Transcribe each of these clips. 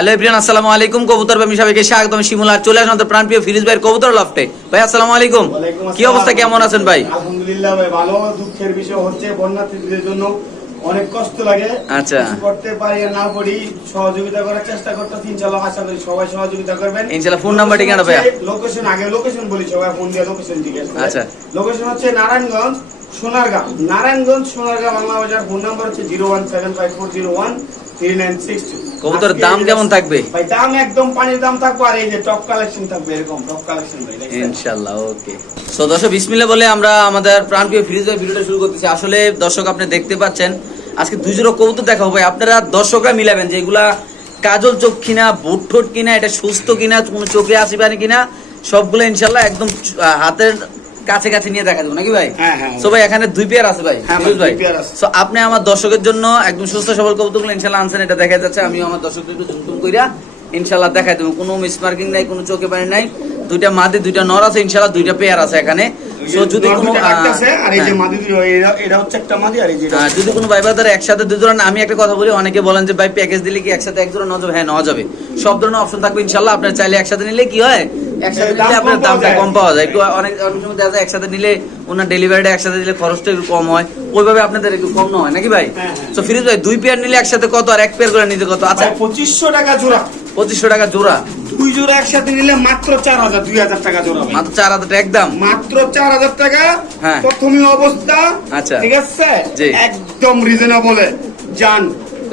Hello everyone আসসালামু আলাইকুম। কবুতর প্রেমী সবাইকে স্বাগত আমি শিমুল আর চলে আসলাম আমাদের প্রাণপ্রিয় ফিরিজ ভাইয়ের কবুতর লফটে। ভাই আসসালামু আলাইকুম। কি অবস্থা? কেমন আছেন ভাই? আলহামদুলিল্লাহ ভাই ভালো। দুঃখের বিষয় হচ্ছে বন্যার্থীদের জন্য অনেক কষ্ট লাগে। আচ্ছা। করতে পারি না পারি সহযোগিতা করার চেষ্টা করতেছি। ইনশাআল্লাহ আশা করি সবাই সহযোগিতা করবেন। ইনশাআল্লাহ, ফোন নাম্বার ঠিকানা ভাইয়া? লোকেশন আগে লোকেশন বলি সবাই ফোন দিয়ে লোকেশন জিজ্ঞেস। আচ্ছা। লোকেশন হচ্ছে নারায়ণগঞ্জ সোনারগাঁও। নারায়ণগঞ্জ সোনারগাঁও বাংলা বাজার ফোন নাম্বার হচ্ছে zero one seven five four zero one কবুতরের দাম কেমন থাকবে? ভাই দাম একদম পানির দাম থাকবে আর এই যে টপ কালেকশন থাকবে এরকম টপ কালেকশন ভাই ইনশাআল্লাহ ওকে। সো দর্শক বিসমিল্লাহ বলে আমরা আমাদের প্রাণপ্রিয় ভিডিওটা শুরু করতেছি। আসলে দর্শক আপনি দেখতে পাচ্ছেন আজকে দুই জোড়া কবুতর দেখাবো ভাই। আপনারা দর্শকরা মিলাবেন যে এগুলা কাজল চোখ কিনা বুট ঠোঁট কিনা এটা সুস্থ কিনা কোনো চোখে আসি কিনা সবগুলো ইনশাল্লাহ একদম হাতের কাছে কাছে নিয়ে দেখা দেবো নাকি ভাই হ্যাঁ, হ্যাঁ। সো ভাই এখানে দুই পেয়ার আছে ভাই হ্যাঁ ভাই। সো আপনি আমার দর্শকের জন্য একদম সুস্থ সবল কবুতরগুলো ইনশাল্লাহ আনছেন এটা দেখা যাচ্ছে আমিও আমার দর্শকদের একটু ঝুমঝুম কইরা ইনশাল্লাহ দেখাই দেবো কোনো মিস মার্কিং নাই কোনো চোখে পানি নাই দুইটা মাদি দুইটা নর আছে ইনশাল্লাহ দুইটা পেয়ার আছে এখানে সো যদি কোনো দুইটা আর এই যে হ্যাঁ। মাদি এটা হচ্ছে একটা মাদি আর এই যে যদি কোনো ভাই একসাথে দুই জোড়া আমি একটা কথা বলি অনেকে বলেন যে ভাই প্যাকেজ দিলে কি একসাথে এক জোড়া নেওয়া যাবে হ্যাঁ নেওয়া যাবে সব ধরনের অপশন থাকবে ইনশাল্লাহ আপনার চাইলে একসাথে নিলে কি হয় একসাথে নিলে আপনার দামটা কম পাওয়া যায়। একটু অনেক অনেক সময় দেখা যায় একসাথে নিলে ওনার ডেলিভারিটা একসাথে দিলে খরচটা একটু কম হয়। ওইভাবে আপনাদের একটু কম না হয় নাকি ভাই? হ্যাঁ, হ্যাঁ। তো ফিরোজ ভাই দুই পেয়ার নিলে একসাথে কত আর এক পেয়ার করে নিতে কত? আচ্ছা। ভাই, 2500 টাকা জোড়া। পঁচিশশো টাকা জোড়া। দুই জোড়া একসাথে নিলে মাত্র চার হাজার দুই হাজার টাকা জোড়া মাত্র চার হাজার একদম। মাত্র চার হাজার টাকা। হ্যাঁ। প্রথমে অবস্থা আচ্ছা। ঠিক আছে? একদম রিজনেবল যান?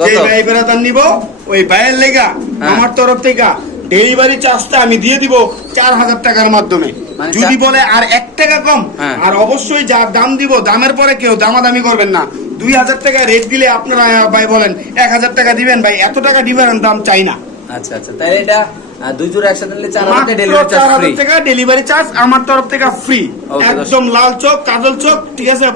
যে ভাই বেড়াতার নিব ওই ভাইয়ের লেগা হ্যাঁ। আমার তরফ থেকে। ডেলিভারি চার্জটা আমি দিয়ে দিব চার হাজার টাকার মাধ্যমে। মানে যদি বলে আর এক টাকা কম হ্যাঁ। আর অবশ্যই যা দাম দিব দামের পরে কেউ দামাদামি করবেন না। দুই হাজার টাকা রেট দিলে আপনারা ভাই বলেন এক হাজার টাকা দিবেন ভাই এত টাকা দিবেন দাম চাই না। আচ্ছা আচ্ছা তাহলে এটা দুই জোড়া একসাথে নিলে চার হাজার ডেলিভারি চার্জ ফ্রি টাকা ডেলিভারি চার্জ আমার তরফ থেকে ফ্রি একদম লাল চোখ কাজল চোখ ঠিক আছে?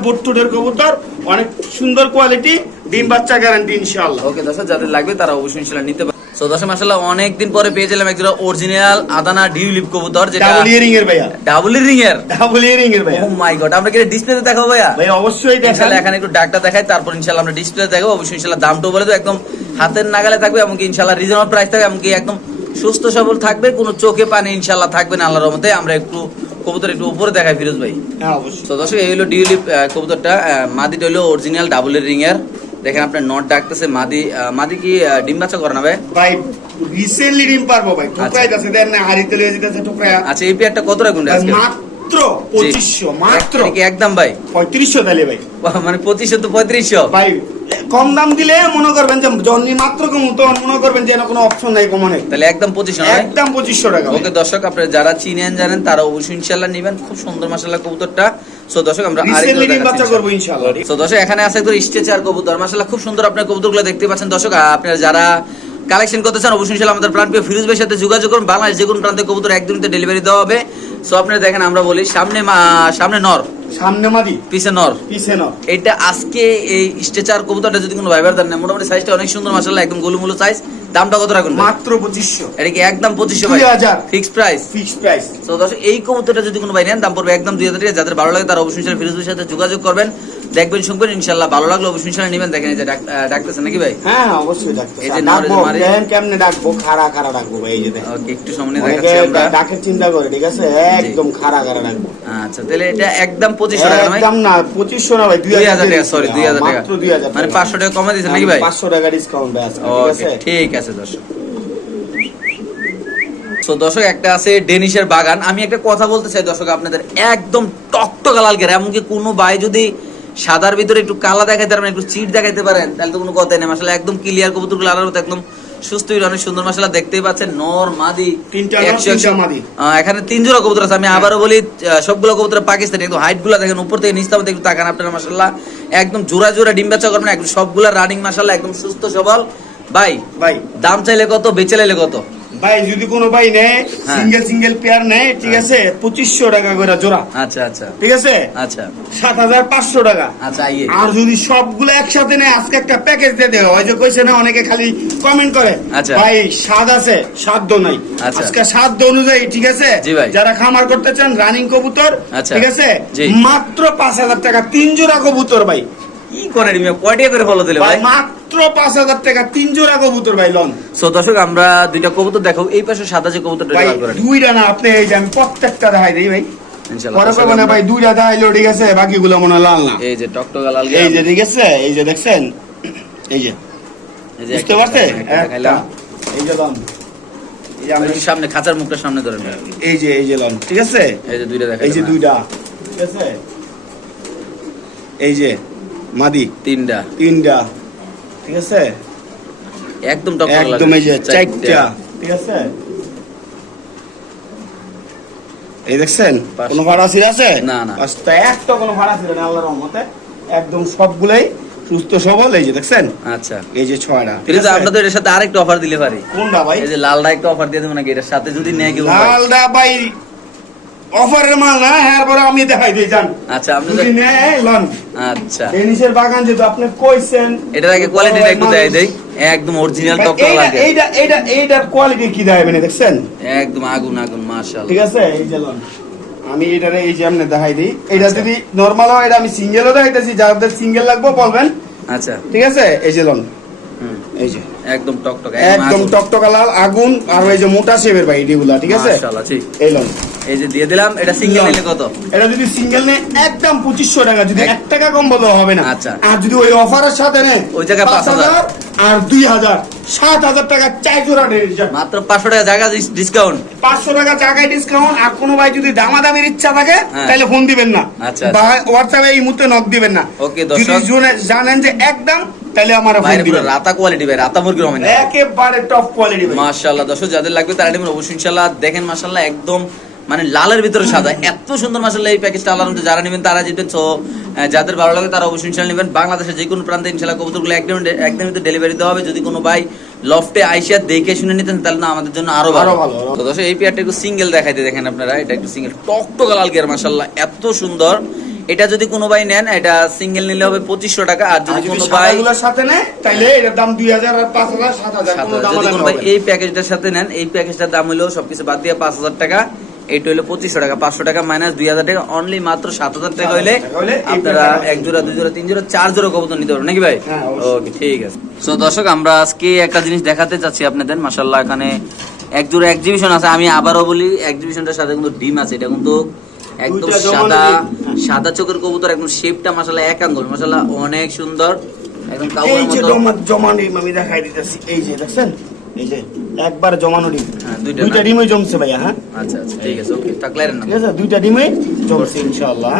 কবুতর অনেক সুন্দর কোয়ালিটি ডিম বাচ্চা গ্যারান্টি ইনশাআল্লাহ। ওকে দর্শক যাদের লাগবে তারা অবশ্যই নিতে পারে সো দর্শক মাসাল্লাহ অনেকদিন পরে পেয়েছিলাম একজোড়া অরিজিনাল আদানা ডিউলিপ কবুতর যেটা ডাবল ইয়ারিং এর ভাইয়া। ডাবল রিং এর? ডাবল ইয়ারিং এর ভাইয়া। ও মাই গড আমরা কি ডিসপ্লেতে দেখাবো ভাইয়া? ভাই অবশ্যই দেখেন। এখানে একটু ডাকটা দেখাই তারপর ইনশাল্লাহ আমরা ডিসপ্লে দেখাবো অবশ্যই ইনশাল্লাহ দামটাও বলে দেবো একদম হাতের নাগালে থাকবে এমনকি ইনশাল্লাহ রিজনেবল প্রাইস থাকবে এমনকি একদম সুস্থ সবল থাকবে কোনো চোখে পানি ইনশাল্লাহ থাকবে না আল্লাহর রহমতে। আমরা একটু কবুতর একটু উপরে দেখাই ফিরোজ ভাই। হ্যাঁ অবশ্যই। তো দর্শক এই হলো ডিউলিপ কবুতরটা মাদিটা হলো অরিজিনাল ডাবল রিং এর। দেখেন আপনার নট ডাকতেছে। মাদি মাদি কি ডিম বাচ্চা করে না ভাই? ভাই রিসেন্টলি ডিম পারব ভাই। ঠুকরাই যাচ্ছে দেন না হাড়িতে লয়ে যেতেছে ঠুকরাই আচ্ছা এই পেয়ারটা কত রাখুন আজকে? মাত্র পঁচিশশো মাত্র। কি একদম ভাই? পঁয়ত্রিশশো তাহলে ভাই। মানে পঁচিশশো তো পঁয়ত্রিশশো। ভাই কম দাম দিলে মনে করবেন যে জন্নি মাত্র কম তখন মনে করবেন যে কোনো অপশন নাই কমনে। তাহলে একদম পঁচিশশো নয় একদম পঁচিশশো টাকা। ভাই। ওকে দর্শক আপনারা যারা চিনেন জানেন তারা অবশ্যই ইনশাল্লাহ নেবেন। খুব সুন্দর মাসাল্লাহ কবুতরটা। সো দর্শক আমরা Recently ডিম বাচ্চা করব ইনশাআল্লাহ। সো দর্শক এখানে আছে একদম স্ট্রেচার কবুতর। মাসাল্লাহ খুব সুন্দর আপনার কবুতরগুলো দেখতে পাচ্ছেন। দর্শক আপনার যারা কালেকশন করতে চান অবশ্যই ইনশাল্লাহ আমাদের প্রাণপ্রিয় ফিরোজ ভাইয়ের সাথে যোগাযোগ করুন। বাংলাদেশ যে কোনো প্রান্তে কবুতর একদিনতে ডেলিভারি দেওয়া হবে। সো আপনারা দেখেন আমরা বলি সামনে সামনে নর। সামনে মাদি। পিছে নর। পিছে নর। এটা আজকে এই স্ট্রেচার কবুতরটা যদি কোনো ভাইবার দেন না মোটামুটি সাইজটা অনেক সুন্দর মাশাআল্লাহ একদম গোলুমুলু সাইজ দামটা কত রাখুন মাত্র 2500 এটা কি একদম 2500 ভাই? 2000 ফিক্স প্রাইস ফিক্স প্রাইস তো দর্শক এই কবুতরটা যদি কোনো ভাই নেন দাম পড়বে একদম দুই হাজার টাকা। যাদের ভালো লাগে তারা অবশ্যই ফিরোজের সাথে যোগাযোগ করবেন। দেখবেন শুনবেন ইনশাল্লাহ ভালো লাগলে। অবশ্যই ইনশাল্লাহ নেবেন। দেখেন যে ডাক- আহ, ডাকতেছেন নাকি ভাই? হ্যাঁ হ্যাঁ, অবশ্যই ডাকতে এই যে ডাকবো কেমনে ডাকবো? খাড়া খাড়া ডাকবো ভাই এই যে ওকে একটু সামনে দেখাচ্ছি আমরা। ডাকের চিন্তা করে ঠিক আছে? একদম খাড়া খাড়া ডাকবো। আচ্ছা তাহলে এটা একদম পঁচিশশো টাকা না ভাই? একদম না পঁচিশশো না ভাই দুই দুই হাজার হাজার টাকা সরি দুই হাজার টাকা। মাত্র দুই হাজার মানে পাঁচশো টাকা কমে দিয়েছেন নাকি ভাই? পাঁচশো টাকা ডিসকাউন্ট আছে ঠিক আছে? ঠিক আছে দর্শক। তো দর্শক একটা আছে ডেনিশের বাগান। আমি একটা কথা বলতে চাই দর্শক আপনাদের একদম টকটকা লাল গের এমনকি কোনো ভাই যদি সাদার ভিতরে একটু কালা দেখাইতে পারেন একটু চিট দেখাইতে পারেন তাহলে তো কোনো কথাই নেই। মাসালা একদম ক্লিয়ার কবুতরগুলো আলার মতো একদম সুস্থ অনেক সুন্দর। মাসালা দেখতেই পাচ্ছেন নর মাদি এখানে তিন জোড়া কবুতর আছে আমি আবারও বলি সবগুলো কবুতর পাকিস্তানি একদম হাইটগুলা দেখেন উপর থেকে নিচতে একটু তাকান আপনারা মাসাল্লাহ একদম জোড়া জোড়া ডিম বেচা করবেন একদম সবগুলা রানিং মাসাল্লাহ একদম সুস্থ সবল। ভাই ভাই। দাম চাইলে কত বেচে লাইলে কত? ভাই যদি কোনো ভাই নেয় হ্যাঁ। সিঙ্গেল সিঙ্গেল পেয়ার নেয় ঠিক আছে পঁচিশশো টাকা করে জোড়া। আচ্ছা আচ্ছা। ঠিক আছে? আচ্ছা। সাত হাজার পাঁচশো টাকা। আচ্ছা আর যদি সবগুলো একসাথে নেয় আজকে একটা প্যাকেজ দিয়ে দেওয়া হয়। যে কইছে না অনেকে খালি কমেন্ট করে। আচ্ছা। ভাই স্বাদ আছে সাধ্য নাই। আচ্ছা। আজকে সাধ্য অনুযায়ী ঠিক আছে? যারা খামার করতে চান রানিং কবুতর আচ্ছা। ঠিক আছে? মাত্র পাঁচ হাজার টাকা তিন জোড়া কবুতর ভাই। কি করে নিবে কয়টা করে ফলো দিলে ভাই মাত্র পাঁচ হাজার টাকা তিন জোড়া কবুতর ভাই লন। সো দর্শক আমরা দুইটা কবুতর দেখো এই পাশে সাদা যে কবুতরটা ভাই। দুইটা না আপনি এই যে আমি প্রত্যেকটা দেখাই দিই ভাই। ইনশাআল্লাহ পরে দর্শক পাবো না আমরা- ভাই দুইটা দেখাইলো ঠিক আছে? বাকিগুলো মনে লাল না। এই যে টকটকা লাল এই যে ঠিক আছে? এই যে দেখছেন? এই যে। বুঝতে একটা পারছে একটা দেখাইলাম। এই যে লন। এই যে আমরা একটু সামনে খাঁচার মুখটা সামনে ধরে নিন। এই যে এই যে লন। ঠিক আছে? এই যে দুইটা দেখা এই যে দুইটা। ঠিক আছে? এই যে। মাদি? তিনটা। তিনটা। ঠিক আছে? একদম লাল একদম এই যে চারটা। ঠিক আছে? এই দেখছেন? কোনো ভাড়া ছিল আছে? না, না। পাঁচটা একটা কোনো ভাড়া ছিল না আল্লাহর রহমতে। একদম সবগুলাই সুস্থ সবল এই যে দেখছেন? আচ্ছা। এই যে ছয়টা। আছে? আমরা এর সাথে আরেকটা অফার দিলে পারি। কোনটা ভাই? এই যে লালটা একটা অফার দিয়ে দেবো নাকি? এটার সাথে যদি নেয় কেউ লালটা ভাই অফারের মাল না হ্যাঁ পরে আমি দেখাই দিই আচ্ছা আপনি যদি তো- নেয় লন। আচ্ছা। বাগান যেহেতু আপনি কইছেন এটার আগে কোয়ালিটিটা একটু দেয় দেই। একদম অরিজিনাল লাগে। এইটা এইটা এইটার কোয়ালিটি কি দেয় মানে দেখছেন? একদম আগুন আগুন মাশাআল্লাহ। ঠিক আছে? এই যে লন। আমি এটারে এই যে আপনি দেখাই দিই। এটা যদি নরমাল হয় এটা আমি সিঙ্গেলও দেখাইতেছি। যাদের সিঙ্গেল লাগবে বলবেন। আচ্ছা। ঠিক আছে? এই যে লন। হুম, এই যে। একদম টকটকা একদম টকটকা লাল আগুন আর ওই যে মোটা শেপের ভাই এটিগুলা ঠিক আছে? মাশাআল্লাহ ঠিক। এই লন। এই যে দিয়ে দিলাম এটা সিঙ্গেল নিলে কত? এটা যদি সিঙ্গেল নেয় একদম পঁচিশশো টাকা যদি এক- এক টাকা কম বললেও হবে না। আচ্ছা। আর যদি ওই অফারের সাথে নেয় ওই জায়গায় পাঁচ হাজার। আর দুই হাজার সাত হাজার টাকা চাই জোড়া মাত্র পাঁচশো টাকা জায়গা ডিসকাউন্ট পাঁচশো টাকা জায়গায় ডিসকাউন্ট আর কোনো ভাই যদি দামাদামির ইচ্ছা থাকে হ্যাঁ। তাহলে ফোন দিবেন না। আচ্ছা, বা হোয়াটসঅ্যাপে এই মুহূর্তে নক দিবেন না। ওকে, দর্শক। জোনে- জানেন যে একদম তাহলে আমার ফোন দিবেন। রাতা কোয়ালিটি ভাই রাতা মুরগির হবে না একেবারে টপ কোয়ালিটি ভাই। মাশাআল্লাহ দর্শক যাদের লাগবে তারা নেবেন অবশ্যই ইনশাআল্লাহ। দেখেন মাশাআল্লাহ একদম মানে লালের ভিতরে সাদা। এত সুন্দর এই প্যাকেজটা আল্লাহর রহমতে যারা নেবেন তারা তো আহ, যাদের ভালো লাগে তারা অবশ্যই ইনশাআল্লাহ নেবেন। বাংলাদেশের যে কোনো প্রান্তে ইনশাআল্লাহ কবুতরগুলো একদম একদম ডেলিভারি দেওয়া হবে। যদি কোনো ভাই লফটে আইসিয়া দেখে শুনে নিতেন তাহলে না আমাদের জন্য আরও ভালো। তো দর্শক এই পেয়ারটা একটু সিঙ্গেল দেখাইতে দেখেন আপনারা। এটা একটু সিঙ্গেল টকটকা লাল গিয়ার মাশাআল্লাহ এত সুন্দর। এটা যদি কোনো ভাই নেন এটা সিঙ্গেল নিলে হবে পঁচিশশো টাকা আর যদি কোনো ভাই সাথে নেয় তাহলে এটার দাম দুই হাজার আর পাঁচ হাজার সাত হাজার যদি কোনো ভাই এই প্যাকেজটার সাথে নেন এই প্যাকেজটার দাম হলো সবকিছু বাদ দিয়ে পাঁচ হাজার টাকা এইটা হলো পঁচিশশো টাকা পাঁচশো টাকা মাইনাস দুই হাজার টাকা অনলি মাত্র সাত হাজার টাকা হলে আপনারা এক জোড়া দুই জোড়া তিন জোড়া চার জোড়া কবুতর নিতে পারবেন নাকি ভাই? হ্যাঁ, ওকে ঠিক আছে। তো দর্শক আমরা আজকে একটা জিনিস দেখাতে চাচ্ছি আপনাদের মাসাল্লাহ এখানে এক জোড়া এক্সিবিশন আছে আমি আবারও বলি এক্সিবিশনটার সাথে কিন্তু ডিম আছে এটা কিন্তু একদম সাদা। সাদা চোখের কবুতর একদম শেপটা মাসাল্লাহ এক আঙ্গুল অনেক সুন্দর। একদম এই যে জমানো ডিম আমি দেখাই দিতেছি। এই যে দেখছেন? এই যে একবার জমানো ডিম। হ্যাঁ, দুইটা ডিমই জমছে ভাইয়া হ্যাঁ? আচ্ছা আচ্ছা ঠিক আছে ওকে তাকলাইর না? ঠিক আছে দুইটা ডিমই জমছে ইনশাআল্লাহ।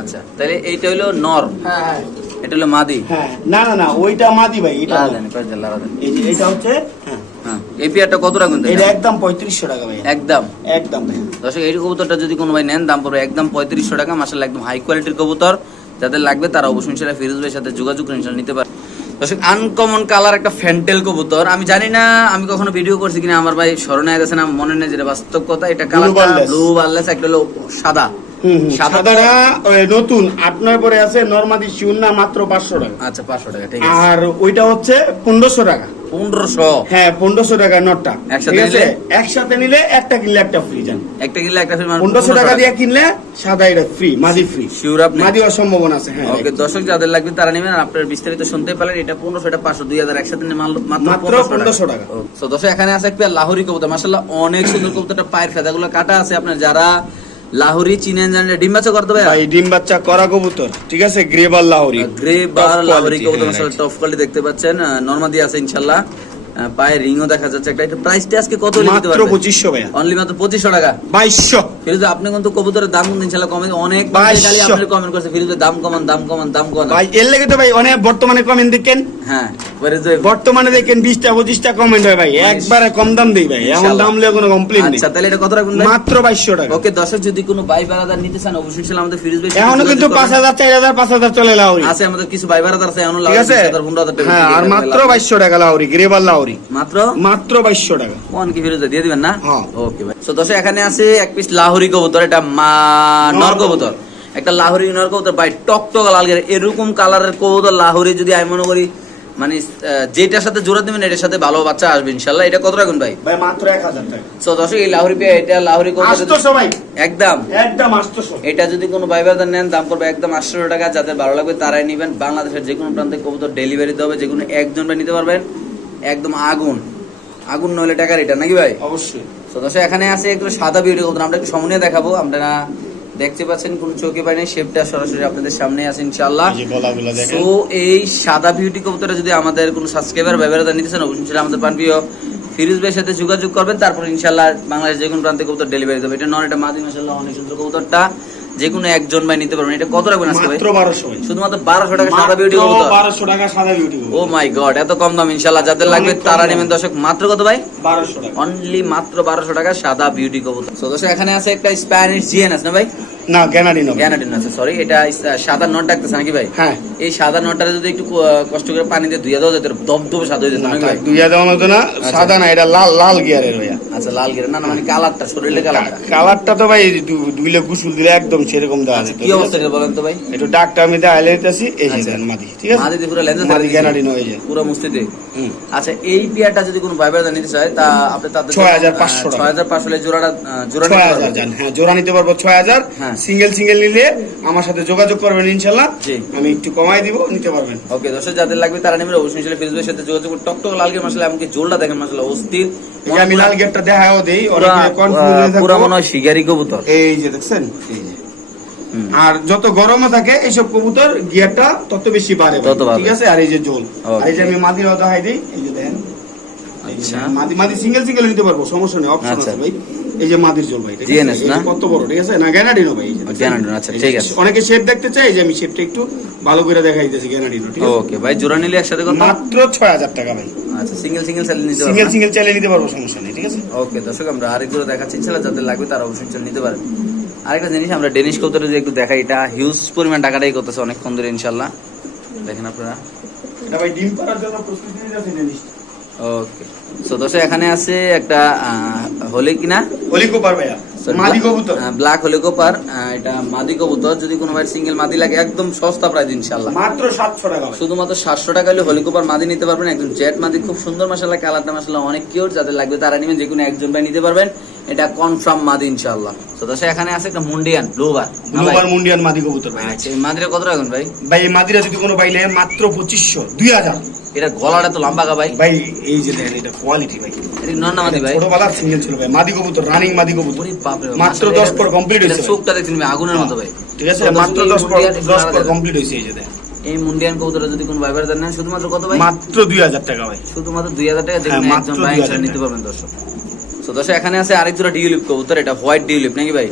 আচ্ছা তাহলে এইটা হলো নর? হ্যাঁ হ্যাঁ। এটা হলো মাদি? হ্যাঁ না না না ওইটা মাদি ভাই এটা এই যে এটা হচ্ছে এই পেয়ারটা কত এটা একদম পঁয়ত্রিশশো টাকা ভাই একদম? একদম ভাই দর্শক এই কবুতরটা যদি কোনো ভাই নেন দাম পড়বে একদম পঁয়ত্রিশশো টাকা। একদম হাই কোয়ালিটির কবুতর। যাদের লাগবে তারা অবশ্যই সেটা ফিরোজ ভাইয়ের সাথে যোগাযোগ করে নিতে পারে দর্শক আনকমন কালার একটা ফ্যান্টেল কবুতর। আমি জানি না আমি কখনো ভিডিও করছি কিনা আমার ভাই স্মরণে গেছে না মনে নেই যেটা বাস্তব কথা। এটা কালার। ব্লু বার্লেস একটা হলো। সাদা। সাদাটা নতুন আপনার পরে আছে নর্মাদি মাত্র পাঁচশো টাকা। আচ্ছা পাঁচশো টাকা ঠিক আছে। আর ওইটা হচ্ছে পনেরোশো টাকা। পনেরোশো? হ্যাঁ পনেরোশো টাকা নটটা একসাথে নিলে? একসাথে নিলে একটা কিনলে একটা ফ্রি যান একটা কিনলে একটা ফ্রি মানে পনেরোশো টাকা দিয়ে কিনলে সাদা এটা ফ্রি মাদি ফ্রি Sure আপনি? মাদি অসম্ভাবনা আছে হ্যাঁ ওকে দর্শক যাদের লাগবে তারা নেবেন। আর আপনার বিস্তারিত শুনতে পারেন এটা পনেরোশো এটা পাঁচশো দুই হাজার একসাথে মাত্র পনেরোশো টাকা। তো দর্শক এখানে আছে একটা লাহোরি কবুতর। মাসাল্লাহ অনেক সুন্দর কবুতরটা পায়ের ফেদাগুলো কাটা আছে। আপনার যারা লাহোরি চিনেন জানেন ডিম বাচ্চা করতে ভাই ভাই ডিম বাচ্চা করা কবুতর ঠিক আছে? গ্রেবার লাহোরি গ্রেবার লাহরি কবুতর আসলে টপ কোয়ালিটি দেখতে পাচ্ছেন নরমাদি আছে ইনশাল্লাহ। আহ, পায়ে রিংও দেখা যাচ্ছে। একটা এটা প্রাইসটা আজকে কত মাত্র পারবেন পঁচিশশো ভাইয়া। অনলি মাত্র পঁচিশশো টাকা। বাইশশো। ফিরোজ আপনি কিন্তু কবুতরের দাম কমে অনেক। খালি আপনি কমেন্ট করছে ফিরোজের দাম কমান দাম কমান দাম কমান। ভাই এর লেগে তো ভাই অনেক বর্তমানে কমেন্ট দেখেন। হ্যাঁ ফিরোজ বর্তমানে দেখেন কমেন্ট হয় ভাই। একবারে কম দাম দেই ভাই। এমন দাম লিয়ে কোনো কমপ্লেন নেই। আচ্ছা তাহলে এটা কত রাখবেন মাত্র বাইশশো টাকা। ওকে দর্শক যদি কোনো ভাই বারাদার নিতে চান অবশ্যই ইনশাআল্লাহ আমাদের ফিরোজ ভাই এখনও কিন্তু পাঁচ হাজার চার হাজার পাঁচ হাজার চলে লাহোরি আছে আমাদের কিছু ভাই বারাদার আছে এখনও ঠিক আছে? হ্যাঁ আর মাত্র বাইশশো টাকা লাহোরি গ্রেবাল লাহোরি মাত্র? মাত্র বাইশশো টাকা। কি ফিরোজ দিয়ে দিবেন না? হ্যাঁ। ওকে ভাই। সো দর্শক এখানে আছে এক পিস লাহোরি কবুতর এটা মা নর কবুতর। একটা লাহোরি নর কবুতর ভাই টক টক লাল এরকম কালারের কবুতর লাহোরি যদি আমি মনে করি মানে যেটার সাথে জোড়া দিবেন এটার সাথে ভালো বাচ্চা আসবে ইনশাল্লাহ। এটা কত রাখুন ভাই? ভাই মাত্র এক হাজার টাকা। তো দর্শক এই লাহোরি এটা লাহোরি কবুতর আসতো একদম। একদম আসতো এটা যদি কোনো ভাই বাজার নেন দাম পড়বে একদম আটশো টাকা। যাদের ভালো লাগবে তারাই নেবেন। বাংলাদেশের যে কোনো প্রান্তে কবুতর ডেলিভারি দিতে হবে। যে কোনো একজন ভাই নিতে পারবেন। একদম আগুন। আগুন নইলে টাকা রিটার্ন নাকি ভাই? অবশ্যই। তো এখানে আছে একটু সাদা বিউটি কবুতর আমরা একটু সামনে দেখাবো। আপনারা দেখতে পাচ্ছেন কোন চোখে পাইনি শেপটা সরাসরি আপনাদের সামনে আছে ইনশাআল্লাহ। তো এই সাদা বিউটি কবুতরটা যদি আমাদের কোনো সাবস্ক্রাইবার ব্যবহার নিতে চান অবশ্যই সেটা আমাদের প্রাণপ্রিয় ফিরোজ ভাইয়ের সাথে যোগাযোগ করবেন। তারপর ইনশাল্লাহ বাংলাদেশ যে কোনো প্রান্তে কবুতর ডেলিভারি দেবে। এটা নন এটা মাদি মাসাল্লাহ অনেক সুন্দর কবুতরটা। যে কোনো একজন ভাই নিতে পারবেন। এটা কত রাখবেন আজকে ভাই? মাত্র বারোশো। ভাই শুধুমাত্র বারোশো টাকা সাদা বিউটি কবুতর বারোশো টাকা সাদা বিউটি ও মাই গড এত কম দাম ইনশাল্লাহ যাদের লাগবে তারা নেবেন দর্শক মাত্র কত ভাই? বারোশো টাকা। অনলি মাত্র বারোশো টাকা সাদা বিউটি কবুতর। তো দর্শক এখানে আছে একটা স্প্যানিশ জিএনএস না ভাই? না গ্যানারি নয় গ্যানাডিন আছে সরি এটা সাদা নট ডাকতেছে নাকি ভাই? হ্যাঁ। এই সাদা নটটা যদি একটু কষ্ট করে পানি দিয়ে ধুয়ে দেওয়া যেত দবদবে সাদা হয়ে যেত নাকি ভাই? দুইয়া দেওয়া হতো না সাদা না এটা লাল লাল গিয়ারের ভাইয়া আচ্ছা লাল গিরে না না মানে কালারটা শরীরে কালারটা। কালারটা তো ভাই দুইলে গুসুল দিলে একদম সেরকম দেওয়া যেত কি অবস্থা বলেন তো ভাই? একটু ডাকটা আমি দেখাইলে দিতেছি এই যে আচ্ছা। মাদি ঠিক আছে? মাদিতে পুরো লেন্স মাদি গ্যানারি নয় এই যে পুরো মুস্তিতে আচ্ছা এই পেয়ারটা যদি কোনো ভাই নিতে চায় তা আপনি তাদের 6,500 টাকা। ছয় হাজার পাঁচশো জোড়াটা আহ, জোড়া নিতে পারবেন। হ্যাঁ জোড়া নিতে পারব ছয় হাজার। হ্যাঁ। সিঙ্গেল সিঙ্গেল নিলে আমার সাথে যোগাযোগ করবেন ইনশাল্লাহ। আমি একটু কমাই দিব নিতে পারবেন। ওকে দর্শক যাদের লাগবে তারা নেবেন অবশ্যই সেটা ফেসবুকের সাথে যোগাযোগ করে টকটক লালকে মশলা এমনকি জোলটা দেখেন মশলা অস্থির। আমি লাল গেটটা দেখাও দেই পুরা কনফিউজ হয়ে মনে হয় শিকারি কবুতর। এই যে দেখছেন? এই যে আর যত গরমে থাকে এইসব কবুতর গিয়ারটা তত বেশি বাড়ে। ঠিক আছে? আর এই যে জোল। আর এই যে আমি মাদির দেখাই দিই এই যে দেখেন আচ্ছা। মাদি মাদি সিঙ্গেল সিঙ্গেল নিতে পারব সমস্যা নেই অপশন আচ্ছা। আছে ভাই। এই যে মাদির জল ভাই আছে? যে না? কত বড় ঠিক আছে? না গ্যানাডিনো ভাই যে? গ্যানাডিনো, আচ্ছা, ঠিক আছে। অনেকে শেপ দেখতে চাই যে আমি শেপটা একটু ভালো করে দেখাই দিতেছি গ্যানাডিনো ঠিক আছে? ওকে ভাই জোড়া নিলে একসাথে কত? মাত্র ছয় হাজার টাকা ভাই। আচ্ছা সিঙ্গেল সিঙ্গেল সেল নিতে সিঙ্গেল সিঙ্গেল চালিয়ে নিতে পারব সমস্যা নেই ঠিক আছে? ওকে দর্শক আমরা আরেকগুলো দেখাচ্ছি। ইনশাআল্লাহ যাদের লাগবে তারা অবশ্যই চলে নিতে পারেন। আরেকটা জিনিস আমরা ডেনিশ কবুতরে যদি একটু দেখাই এটা হিউজ পরিমাণ টাকাটাই করতেছে অনেকক্ষণ ধরে ইনশাআল্লাহ। দেখেন আপনারা। এটা ভাই ডিম পাড়ার জন্য প্রস্তুতি নিতে জিনিস ওকে। সো দর্শক এখানে আছে একটা হলে কিনা? অলিকো কোপার ভাইয়া। মাদি কবুতর। ব্ল্যাক হলে কোপার এটা মাদি কবুতর। যদি কোনো ভাই সিঙ্গেল মাদি লাগে একদম সস্তা প্রাইস ইনশাআল্লাহ। মাত্র সাতশো টাকা শুধুমাত্র সাতশো টাকা হলে হলিকোপার মাদি নিতে পারবেন। একদম জেট মাদি খুব সুন্দর মাসাল্লাহ কালারটা মাসাল্লাহ অনেক কিউট যাদের লাগবে তারা নেবেন যে কোনো একজন ভাই নিতে পারবেন। এটা কনফার্ম মাদি ইনশাআল্লাহ। তো এখানে আছে একটা মুন্ডিয়ান ব্লুবার গ্লোবাল মুন্ডিয়ান মাদি কবুতর ভাই। আচ্ছা এই মাদিরা কত রাখুন ভাই? ভাই এই মাদিরা যদি কোনো বাইলে মাত্র পঁচিশশো দুই হাজার। এটা গলাটা তো লম্বা গা ভাই। ভাই এই যে দেখেন এটা কোয়ালিটি ভাই। এটা নন মাদি ভাই? ছোটবেলার সিঙ্গেল ছিল ভাই মাদি কবুতর রানিং মাদি কবুতর। ওরে বাপরে বাপ, মাত্র মাশাআল্লাহ, দশ পর কমপ্লিট হয়েছে চোখটা দেখছেন ভাই, আগুনের মতো ভাই। ঠিক আছে মাত্র এই দশ পর মুন্ডিয়ান একটু দশ নাড়া পর কমপ্লিট হয়েছে এই যে দেখেন। এই মুন্ডিয়ান কবুতর যদি কোনো ভাইবার দেন শুধুমাত্র কত ভাই? মাত্র দুই হাজার টাকা ভাই। শুধুমাত্র দুই হাজার টাকা যে হ্যাঁ, একজন ভাই নিতে পারবেন দর্শক। দর্শক এখানে আছে আরেক জোড়া ডিউলিপ কবুতর এটা হোয়াইট ডিউলিপ নাকি ভাই?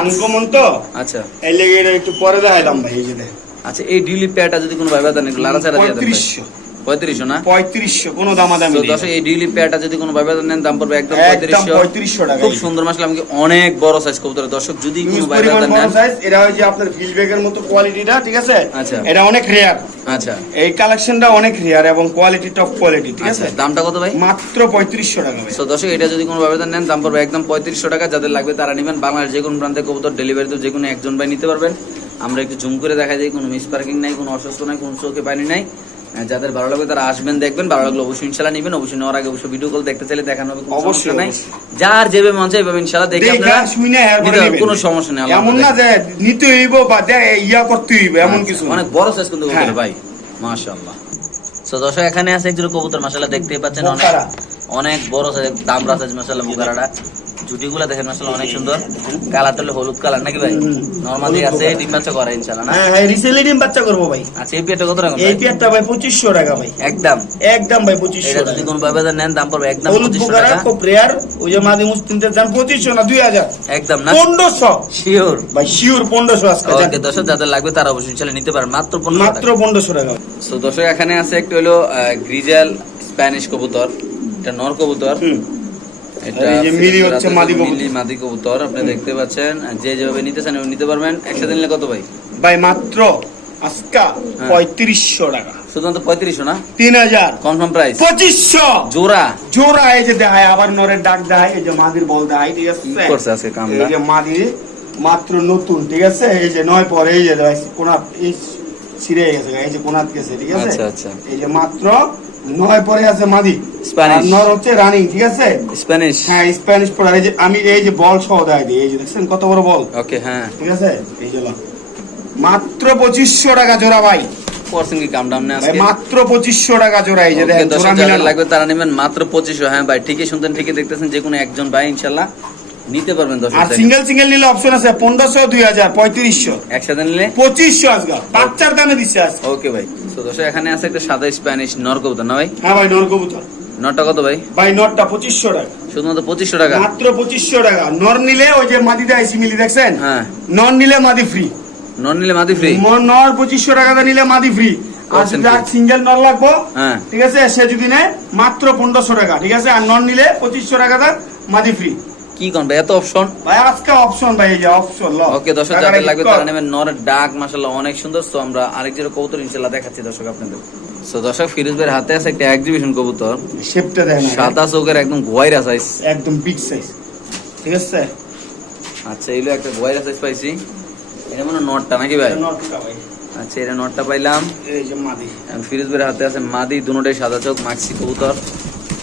আনকমন তো? আচ্ছা। এই লেগে এটা একটু পরে দেখাইলাম ভাই এই যে আচ্ছা এই ডিউলিপ পেয়ারটা যদি কোনো ভাইবার দেন একটু লাড়া ছাড়া দিয়ে দেন ভাই। পঁয়ত্রিশশো না? পঁয়ত্রিশশো কোনো দামাদামি নেই। এই পেয়ারটা যদি কোনো নেন দাম পড়বে একদম পঁয়ত্রিশশো। পঁয়ত্রিশশো টাকা। খুব সুন্দর মাসলে আমাকে অনেক বড় সাইজ কবুতর। দর্শক যদি কোনো নেন এটা হয় যে আপনার ফিল ব্যাগের মতো কোয়ালিটিটা ঠিক আছে? আচ্ছা। এটা অনেক রেয়ার আচ্ছা। এই কালেকশনটা অনেক রেয়ার এবং কোয়ালিটি টপ কোয়ালিটি ঠিক আচ্ছা আছে? দামটা কত ভাই? মাত্র পঁয়ত্রিশশো টাকা ভাই। তো দর্শক এটা যদি কোনো ব্যবধান নেন দাম পড়বে একদম পঁয়ত্রিশশো টাকা। যাদের লাগবে তারা নেবেন। বাংলাদেশ যে কোনো প্রান্তে কবুতর ডেলিভারি তো যে কোনো একজন ভাই নিতে পারবেন। আমরা একটু জুম করে দেখা যায় কোনো মিস পার্কিং নাই কোনো অসুস্থ নাই কোনো চোখে পানি নাই। যাদের ভালো লাগবে তারা আসবেন দেখবেন ভালো লাগলে অবশ্যই ইনশাল্লাহ নেবেন। অবশ্যই নেওয়ার আগে অবশ্যই ভিডিও কল দেখতে চাইলে দেখানো হবে অবশ্যই, নাই। যার যেভাবে মন চাই এভাবে ইনশাল্লাহ দেখে আপনারা কোনো সমস্যা নেই এমন না যে নিতে হইব বা ইয়া করতে হইব এমন আচ্ছা, কিছু অনেক বড় সাইজ কিন্তু কবুতর হ্যাঁ। ভাই। মাশাআল্লাহ। তো দর্শক এখানে আছে একজন কবুতর মাশাআল্লাহ দেখতেই পাচ্ছেন। অনেক অনেক বড় সাইজ দামরা সাইজ মাশাআল্লাহ বুকারাটা জুটিগুলা দেখেন মাশাআল্লাহ অনেক সুন্দর। কালার তো হলুদ কালার নাকি ভাই। নরমালি আছে ডিম বাচ্চা করে ইনশাআল্লাহ না? হ্যাঁ হ্যাঁ রিসেলি ডিম বাচ্চা করব ভাই। আচ্ছা এই পেয়ারটা কত রাখুন এই পেয়ারটা ভাই পঁচিশশো টাকা ভাই। একদম। একদম ভাই পঁচিশশো এটা যদি কোন ভাবে নেন দাম পড়বে একদম হলুদ 2500 টাকা। খুব রেয়ার ওই যে মাদি মুসলিমদের যান পঁচিশশো না দুই হাজার। একদম না? পনেরোশো। শিওর ভাই শিওর পনেরোশো আজকে যান। ওকে দর্শক যাদের লাগবে তারা অবশ্যই ইনশাআল্লাহ নিতে পারেন। মাত্র 15 মাত্র টাকা পনেরোশো টাকা। সো দর্শক এখানে আছে একটা হলো গ্রিজাল স্প্যানিশ কবুতর। এটা নর কবুতর। এটা এই যে মিলি হচ্ছে মাদি কবুতর। মিলি মাদি কবুতর আপনি দেখতে পাচ্ছেন। যে যেভাবে নিতে চান নিতে পারবেন। একসাথে নিলে কত ভাই? ভাই মাত্র আজকা। পঁয়ত্রিশশো টাকা। শুধুমাত্র পঁয়ত্রিশশো না? তিন হাজার। কনফার্ম প্রাইস পঁচিশশো। জোড়া? জোড়া এই যে দেখায় আবার নরের ডাক দেখায় এই যে মাদির বল দেখায় ঠিক আছে? করছে আজকে কামটা? এই যে মাদি মাত্র নতুন ঠিক আছে? এই যে নয় পরে এই যে কোনা এই ছিঁড়ে গেছে এই যে কোনাত গেছে ঠিক আছে? আচ্ছা, আচ্ছা। এই যে মাত্র নয় পরে আছে মাদি। স্প্যানিশ। নর হচ্ছে রানিং ঠিক আছে? স্প্যানিশ হ্যাঁ স্প্যানিশ পড়ার এই যে আমি এই যে বল সহ দেয় দিই এই যে দেখছেন কত বড় বল? ওকে হ্যাঁ। ঠিক আছে? এই যে মাত্র পঁচিশশো টাকা জোড়া ভাই। মাত্র পঁচিশশো টাকা জোড়া এই যে ওকে, দেখেন দর্শক জোড়া যাদের মিলানো। লাগবে তারা নেবেন মাত্র পঁচিশশো। হ্যাঁ ভাই ঠিকই শুনতেন ঠিকই দেখতেছেন যে কোনো একজন ভাই ইনশাল্লাহ নিতে পারবেন আর সিঙ্গেল সিঙ্গেল নিলে অপশন আছে পনেরোশো দুই হাজার পঁয়ত্রিশশো। একসাথে নিলে? পঁচিশশো আজকে। বাচ্চার দামে দিচ্ছে আজকে। ওকে ভাই। তো দর্শক এখানে আছে একটা সাদা স্প্যানিশ নর কবুতর না ভাই? হ্যাঁ ভাই নর কবুতর কত ভাই? ভাই নরটা পঁচিশশো টাকা। শুধুমাত্র পঁচিশশো টাকা? মাত্র পঁচিশশো টাকা। নর নিলে ওই যে মাদি দেয় সিমিলি দেখছেন? হ্যাঁ। নর নিলে মাদি ফ্রি নর নিলে মাদি ফ্রি নর পঁচিশশো টাকাতে নিলে মাদি ফ্রি আর free। সিঙ্গেল নর লাগবো হ্যাঁ। ঠিক আছে সে যদি নেয় মাত্র পনেরোশো টাকা ঠিক আছে? আর নন নিলে পঁচিশশো টাকাতে মাদি ফ্রি কি কোন ভাই? এত অপশন ভাই আজকে অপশন ভাই এই যে অপশন ল ওকে দর্শক যাদের লাগবে তারা নেবেন নরের ডাক মাসাল্লাহ অনেক সুন্দর। আমরা আরেক জোড়া কবুতর ইনশাল্লাহ দেখাচ্ছি দর্শক আপনাদের। তো দর্শক ফিরোজ ভাইয়ের হাতে আছে একটা এক্সিবিশন কবুতর। শেপটা দেয় না সাদা চৌকের একদম গোয়াইরা সাইজ একদম বিগ সাইজ ঠিক আছে? আচ্ছা এইগুলো একটা গোয়াইরা সাইজ পাইছি। এটা মনে নটটা নাকি ভাই? নটটা ভাই। আচ্ছা এটা নটটা পাইলাম। এই যে মাদি। ফিরোজ ভাইয়ের হাতে আছে মাদি দুটোটাই সাদা চোখ মাক্সি কবুতর।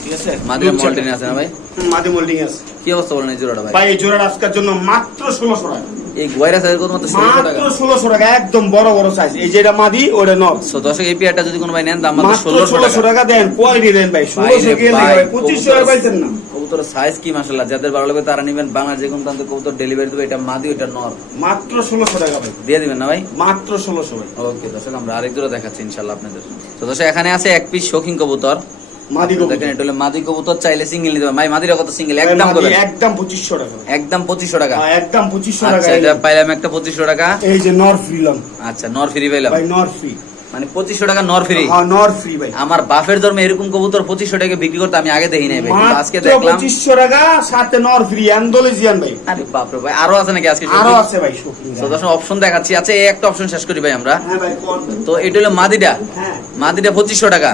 ঠিক আছে? মাদি দুধ আছে না ভাই? মাদি মোল্ডিং আছে। কি অবস্থা বলেন এই জোড়াটা ভাই? ভাই এই জোড়ার আজকের জন্য মাত্র ষোলোশো টাকা। এই গোয়াইরা সাইজের কত মাত্র ষোলোশো টাকা? মাত্র ষোলোশো টাকা একদম বড় বড় সাইজ এই যেটা মাদি ওটা নর সো দর্শক এই পেয়ারটা যদি কোনো ভাই নেন দাম মাত্র মাত্র ষোলোশো ষোলোশো টাকা টাকা দেন কোয়ালিটি দেন ভাই। ষোলোশো গিয়ে ভাই, ভাই পঁচিশশো পাইছেন না। কবুতরের সাইজ কি মাসাল্লাহ যাদের ভালো লাগবে তারা নিবেন। বাংলা যে কোনো প্রান্তে কবুতর ডেলিভারি দেবে। এটা মাদি ওটা নর মাত্র ষোলোশো টাকা ভাই। দিয়ে দিবেন না ভাই? মাত্র ষোলোশো ভাই। ওকে দর্শক আমরা আরেক দূরে দেখাচ্ছি ইনশাল্লাহ আপনাদের। তো দর্শক এখানে আছে এক পিস শৌখিন কবুতর। মাদি কবুতর। দেখেন এটা হলো মাদি কবুতর চাইলে সিঙ্গেল নিতে পারবেন ভাই মাদিরা কত সিঙ্গেল একদম করবেন একদম 2500 টাকা। একদম পঁচিশশো টাকা। একদম 2500 টাকা আচ্ছা এটা পাইলাম একটা পঁচিশশো টাকা। এই যে নর ফ্রি লং আচ্ছা নর ফ্রি পাইলাম। ভাই নর ফ্রি মানে পঁচিশশো টাকা নর ফ্রি হ্যাঁ নর ফ্রি ভাই। আমার বাফের ধর্মে এরকম কবুতর পঁচিশশো টাকা বিক্রি করতে আমি আগে দেখি নাই ভাই আজকে দেখলাম পঁচিশশো টাকা সাথে নর ফ্রি অ্যান্ডোলেজিয়ান ভাই। আরে বাপরে ভাই আরও আছে নাকি আজকে আরও আছে ভাই তো দর্শক অপশন দেখাচ্ছি। আচ্ছা এই একটা অপশন শেষ করি ভাই আমরা। হ্যাঁ ভাই কোন? তো এটা হলো মাদিটা। হ্যাঁ। মাদিটা পঁচিশশো টাকা।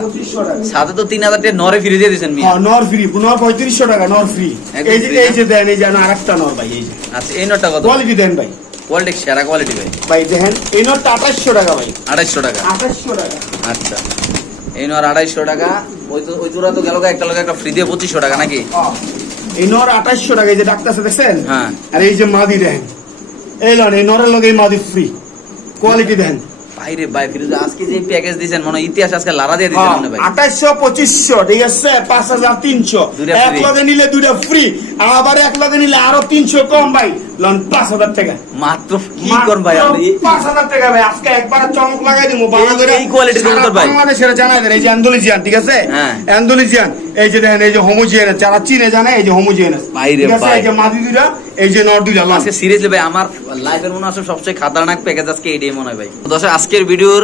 সাথে তো তিন হাজার টাকা নরে ফিরে দিয়ে দিয়েছেন মিয়া। হ্যাঁ নর ফ্রি নর পঁয়ত্রিশশো টাকা নর ফ্রি এই যে এই যে দেন এই যে আরেকটা নর ভাই এই যে। আচ্ছা এই নোটটা কত? কোয়ালিটি দেন ভাই। কোয়ালিটি সেরা কোয়ালিটি ভাই। ভাই দেখেন এই নটটা আঠাশশো টাকা ভাই। আঠাশশো টাকা। আঠাশশো টাকা। আচ্ছা। এই নর আড়াইশো টাকা। ওই তো ওই জোড়া তো গেল একটা লোক একটা ফ্রি দিয়ে পঁচিশশো টাকা নাকি। এই নর আঠাশশো টাকা এই যে ডাক্তার দেখছেন? হ্যাঁ। আর এই যে মাদি দেখেন এই লন এই নরের লগে এই মাদি ফ্রি কোয়ালিটি দেখেন ভাইরে ভাই ফিরোজ আজকে যে প্যাকেজ দিয়েছেন মনে ইতিহাস আজকে লারা দিয়ে দিয়েছেন মনে ভাই। আঠাশশো পঁচিশশো ঠিক আছে পাঁচ হাজার তিনশো। দুইটা এক লগে নিলে দুইটা ফ্রি আবার এক লগে নিলে আরও তিনশো কম ভাই। লন পাঁচ হাজার টাকা। মাত্র কি করুন ভাই আপনি? পাঁচ হাজার টাকা ভাই। আজকে একবার চমক লাগাই দিব ভালো করে এই কবুতর ভাই। বাংলাদেশের জানাই দেন এই যে অ্যান্ডোলিজিয়ান ঠিক আছে? হ্যাঁ। অ্যান্ডোলিজিয়ান এই যে দেখেন এই যে হোমোজিয়ান যারা চিনে জানে এই যে হোমোজিয়ান ভাই রে ঠিক ভাই। এই যে মাদি দুইটা এই যে আজকে সিরিয়াসলি ভাই আমার লাইফের মনে সবচেয়ে খাতারনাক প্যাকেজ আজকে এইটাই মনে হয় ভাই। দর্শক আজকের ভিডিওর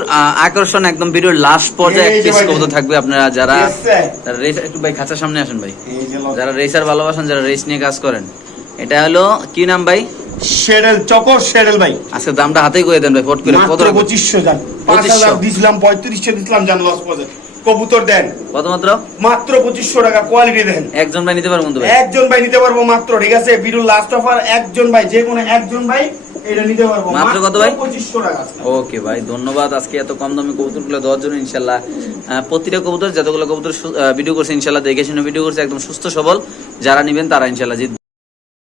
আকর্ষণ একদম ভিডিওর লাস্ট পর্যায়ে এক পিস। কবুতর থাকবে আপনারা যারা একটু ভাই খাঁচার সামনে আসেন ভাই। যারা রেসার ভালোবাসেন যারা রেস নিয়ে কাজ করেন। এটা হলো কি নাম ভাই? শেডেল চকর শেডেল ভাই। আজকে দামটা হাতেই করে দেন ভাই ফট করে। কত মাত্র রাখবেন? পঁচিশশো জান পাঁচ হাজার দিছিলাম পঁয়ত্রিশশো দিছিলাম জান লস কবুতর দেন। কত মাত্র মাত্র পঁচিশশো টাকা কোয়ালিটি দেন। একজন ভাই নিতে কিন্তু একজন ভাই নিতে পারব মাত্র ঠিক আছে? বিরুল লাস্ট অফার একজন ভাই যে কোনো একজন ভাই এটা নিতে পারব। মাত্র কত ভাই? পঁচিশশো টাকা ওকে ভাই ধন্যবাদ। আজকে এত কম দামে কবুতরগুলো দেওয়ার জন্য ইনশাল্লাহ। প্রতিটা কবুতর যতগুলো কবুতর ভিডিও করছে ইনশাল্লাহ দেখে শুনে ভিডিও করছে একদম সুস্থ সবল। যারা নিবেন তারা ইনশাল্লাহ জিতবে।